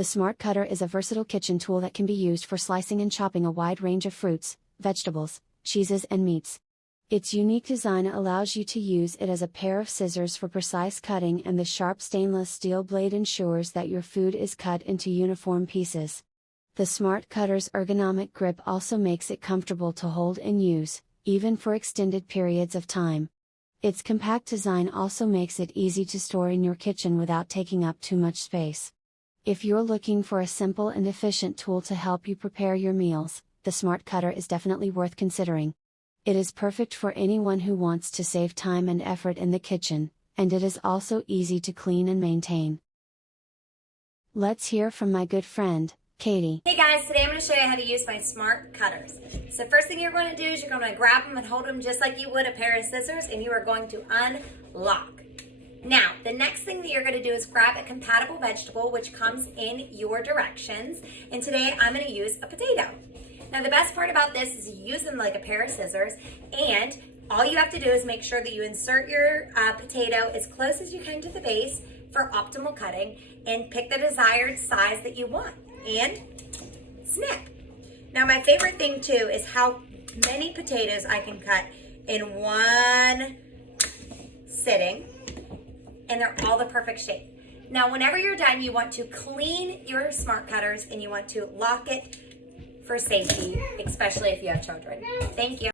The Smart Cutter is a versatile kitchen tool that can be used for slicing and chopping a wide range of fruits, vegetables, cheeses and meats. Its unique design allows you to use it as a pair of scissors for precise cutting, and the sharp stainless steel blade ensures that your food is cut into uniform pieces. The Smart Cutter's ergonomic grip also makes it comfortable to hold and use, even for extended periods of time. Its compact design also makes it easy to store in your kitchen without taking up too much space. If you're looking for a simple and efficient tool to help you prepare your meals, the Smart Cutter is definitely worth considering. It is perfect for anyone who wants to save time and effort in the kitchen, and it is also easy to clean and maintain. Let's hear from my good friend, Katie. Hey guys, today I'm going to show you how to use my Smart Cutters. So first thing you're going to do is you're going to grab them and hold them just like you would a pair of scissors, and you are going to unlock. Now, the next thing that you're going to do is grab a compatible vegetable which comes in your directions, and today I'm going to use a potato. Now the best part about this is you use them like a pair of scissors, and all you have to do is make sure that you insert your potato as close as you can to the base for optimal cutting, and pick the desired size that you want, and snip. Now my favorite thing too is how many potatoes I can cut in one sitting, and they're all the perfect shape. Now whenever you're done, you want to clean your Smart Cutters and you want to lock it for safety, especially if you have children. Thank you.